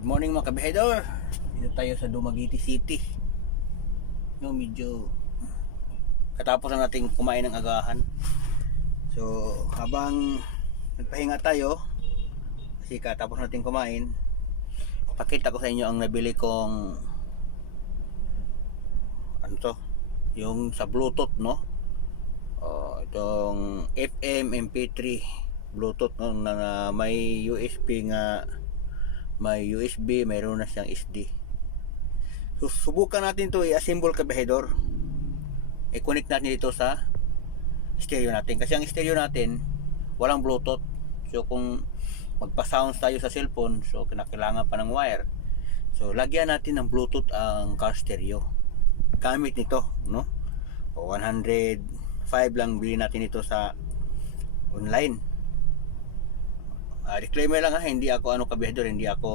Good morning mga kabihedor. Dito tayo sa Dumaguete City. No, medyo katapos na nating kumain ng agahan. So, habang nagpahinga tayo, kasi katapos nating kumain, pakita ko sa inyo ang nabili kong ano to, yung sa Bluetooth, no? Itong FM MP3 Bluetooth, no, na may USB nga, may USB, mayroon na siyang SD. So, subukan natin to i-assemble kabihedor. I-connect natin dito sa stereo natin. Kasi ang stereo natin, walang Bluetooth. So, kung magpa-sounds tayo sa cellphone, so kinakailangan pa ng wire. So, lagyan natin ng Bluetooth ang car stereo. Gamit nito, no? O 105 lang bilhin natin ito sa online. Disclaimer lang ha, hindi ako kabihedor, hindi ako